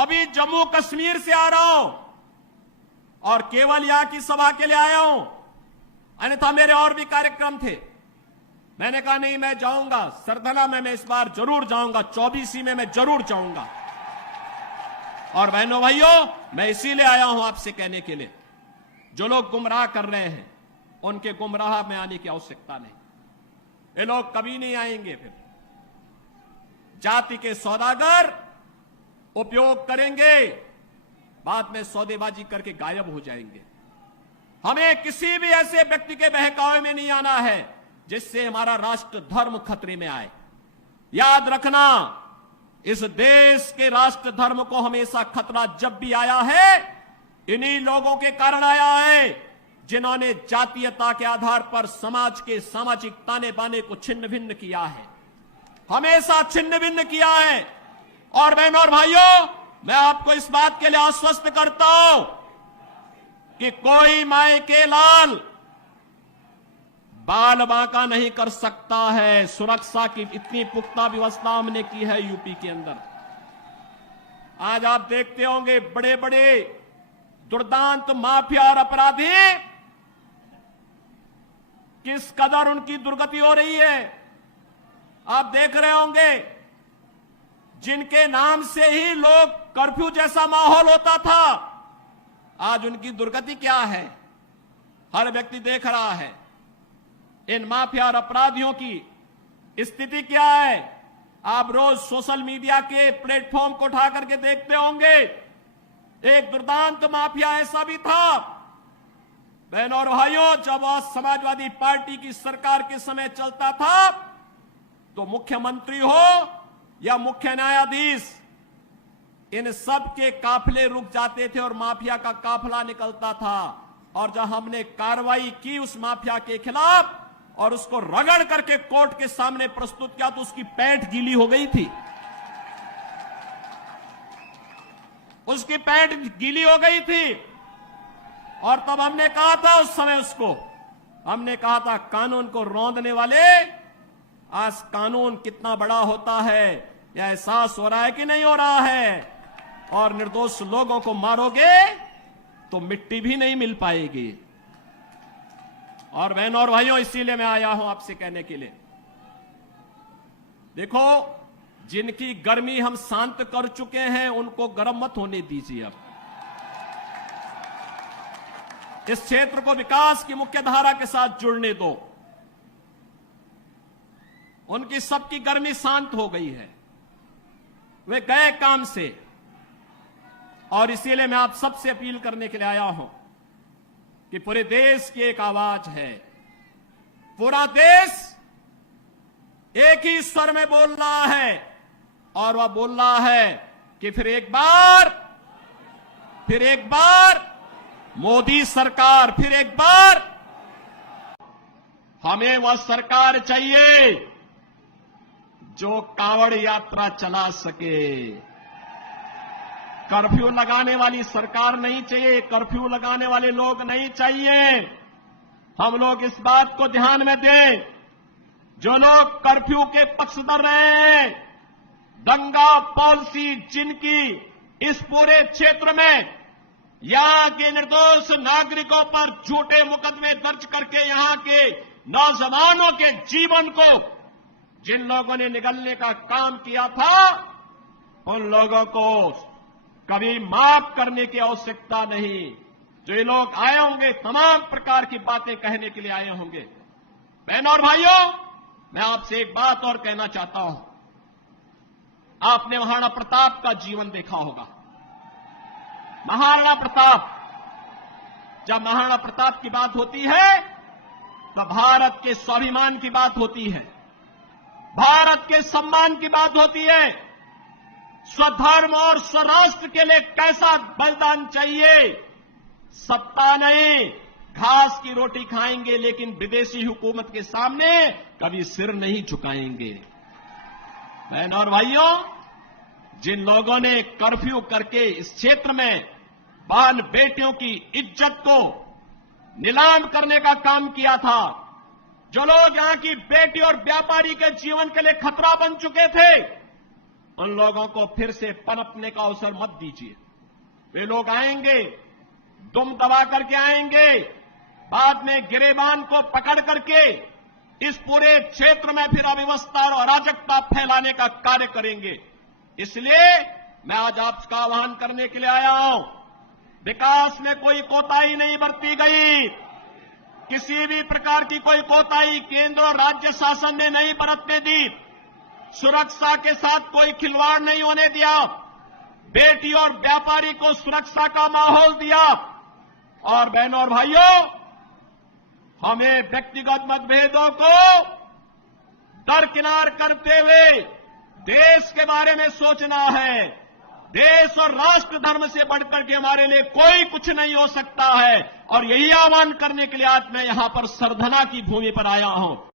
अभी जम्मू कश्मीर से आ रहा हूं और केवल यहां की सभा के लिए आया हूं, अन्यथा मेरे और भी कार्यक्रम थे। मैंने कहा नहीं, मैं जाऊंगा सरधना में, मैं इस बार जरूर जाऊंगा, 24 में मैं जरूर जाऊंगा। और बहनों भाइयों, मैं इसीलिए आया हूं आपसे कहने के लिए, जो लोग गुमराह कर रहे हैं उनके गुमराह में आने की आवश्यकता नहीं। ये लोग कभी नहीं आएंगे। फिर जाति के सौदागर उपयोग करेंगे, बाद में सौदेबाजी करके गायब हो जाएंगे। हमें किसी भी ऐसे व्यक्ति के बहकावे में नहीं आना है जिससे हमारा राष्ट्र धर्म खतरे में आए। याद रखना, इस देश के राष्ट्र धर्म को हमेशा खतरा जब भी आया है, इन्हीं लोगों के कारण आया है जिन्होंने जातीयता के आधार पर समाज के सामाजिक ताने बाने को छिन्न भिन्न किया है, हमेशा छिन्न भिन्न किया है। और बहनों और भाइयों, मैं आपको इस बात के लिए आश्वस्त करता हूं कि कोई माय के लाल बाल बांका नहीं कर सकता है। सुरक्षा की इतनी पुख्ता व्यवस्था हमने की है यूपी के अंदर। आज आप देखते होंगे बड़े बड़े दुर्दांत माफिया और अपराधी किस कदर उनकी दुर्गति हो रही है। आप देख रहे होंगे, जिनके नाम से ही लोग कर्फ्यू जैसा माहौल होता था, आज उनकी दुर्गति क्या है, हर व्यक्ति देख रहा है। इन माफिया और अपराधियों की स्थिति क्या है, आप रोज सोशल मीडिया के प्लेटफॉर्म को उठा करके देखते होंगे। एक दुर्दांत माफिया ऐसा भी था, बहनों और भाइयों, जब वह समाजवादी पार्टी की सरकार के समय चलता था तो मुख्यमंत्री हो या मुख्य न्यायाधीश, इन सब के काफिले रुक जाते थे और माफिया का काफिला निकलता था। और जब हमने कार्रवाई की उस माफिया के खिलाफ और उसको रगड़ करके कोर्ट के सामने प्रस्तुत किया तो उसकी पैंट गीली हो गई थी, उसकी पैंट गीली हो गई थी। और तब हमने कहा था, उस समय उसको हमने कहा था, कानून को रौंदने वाले, आज कानून कितना बड़ा होता है यह एहसास हो रहा है कि नहीं हो रहा है। और निर्दोष लोगों को मारोगे तो मिट्टी भी नहीं मिल पाएगी। और बहनों और भाइयों, इसीलिए मैं आया हूं आपसे कहने के लिए, देखो, जिनकी गर्मी हम शांत कर चुके हैं उनको गर्म मत होने दीजिए। अब इस क्षेत्र को विकास की मुख्य धारा के साथ जुड़ने दो। उनकी सबकी गर्मी शांत हो गई है, वे गए काम से। और इसीलिए मैं आप सबसे अपील करने के लिए आया हूं कि पूरे देश की एक आवाज है, पूरा देश एक ही स्वर में बोल रहा है। और वह बोल रहा है कि फिर एक बार मोदी सरकार, फिर एक बार हमें वह सरकार चाहिए जो कांवड़ यात्रा चला सके। कर्फ्यू लगाने वाली सरकार नहीं चाहिए, कर्फ्यू लगाने वाले लोग नहीं चाहिए। हम लोग इस बात को ध्यान में दें, जो लोग कर्फ्यू के पक्षधर रहे हैं, दंगा पॉलिसी जिनकी इस पूरे क्षेत्र में यहां के निर्दोष नागरिकों पर झूठे मुकदमे दर्ज करके यहां के नौजवानों के जीवन को जिन लोगों ने निगलने का काम किया था, उन लोगों को कभी माफ करने की आवश्यकता नहीं। जो ये लोग आए होंगे तमाम प्रकार की बातें कहने के लिए आए होंगे। बहनों और भाइयों, मैं आपसे एक बात और कहना चाहता हूं। आपने महाराणा प्रताप का जीवन देखा होगा। महाराणा प्रताप, जब महाराणा प्रताप की बात होती है तो भारत के स्वाभिमान की बात होती है, भारत के सम्मान की बात होती है। स्वधर्म और स्वराष्ट्र के लिए कैसा बलिदान चाहिए। सत्ता नहीं, घास की रोटी खाएंगे, लेकिन विदेशी हुकूमत के सामने कभी सिर नहीं झुकाएंगे। बहनों और भाइयों, जिन लोगों ने कर्फ्यू करके इस क्षेत्र में बहन बेटियों की इज्जत को नीलाम करने का काम किया था, जो लोग यहां की बेटी और व्यापारी के जीवन के लिए खतरा बन चुके थे, उन लोगों को फिर से पनपने का अवसर मत दीजिए। वे लोग आएंगे, दुम दबा करके आएंगे, बाद में गिरेबान को पकड़ करके इस पूरे क्षेत्र में फिर अव्यवस्था और अराजकता फैलाने का कार्य करेंगे। इसलिए मैं आज आपका आह्वान करने के लिए आया हूं। विकास में कोई कोताही नहीं बरती गई, किसी भी प्रकार की कोई कोताही केंद्र और राज्य शासन ने नहीं बरतने दी। सुरक्षा के साथ कोई खिलवाड़ नहीं होने दिया। बेटी और व्यापारी को सुरक्षा का माहौल दिया। और बहनों और भाइयों, हमें व्यक्तिगत मतभेदों को दरकिनार करते हुए देश के बारे में सोचना है। देश और राष्ट्र धर्म से बढ़कर के हमारे लिए कोई कुछ नहीं हो सकता है। और यही आह्वान करने के लिए आज मैं यहां पर सरधना की भूमि पर आया हूं।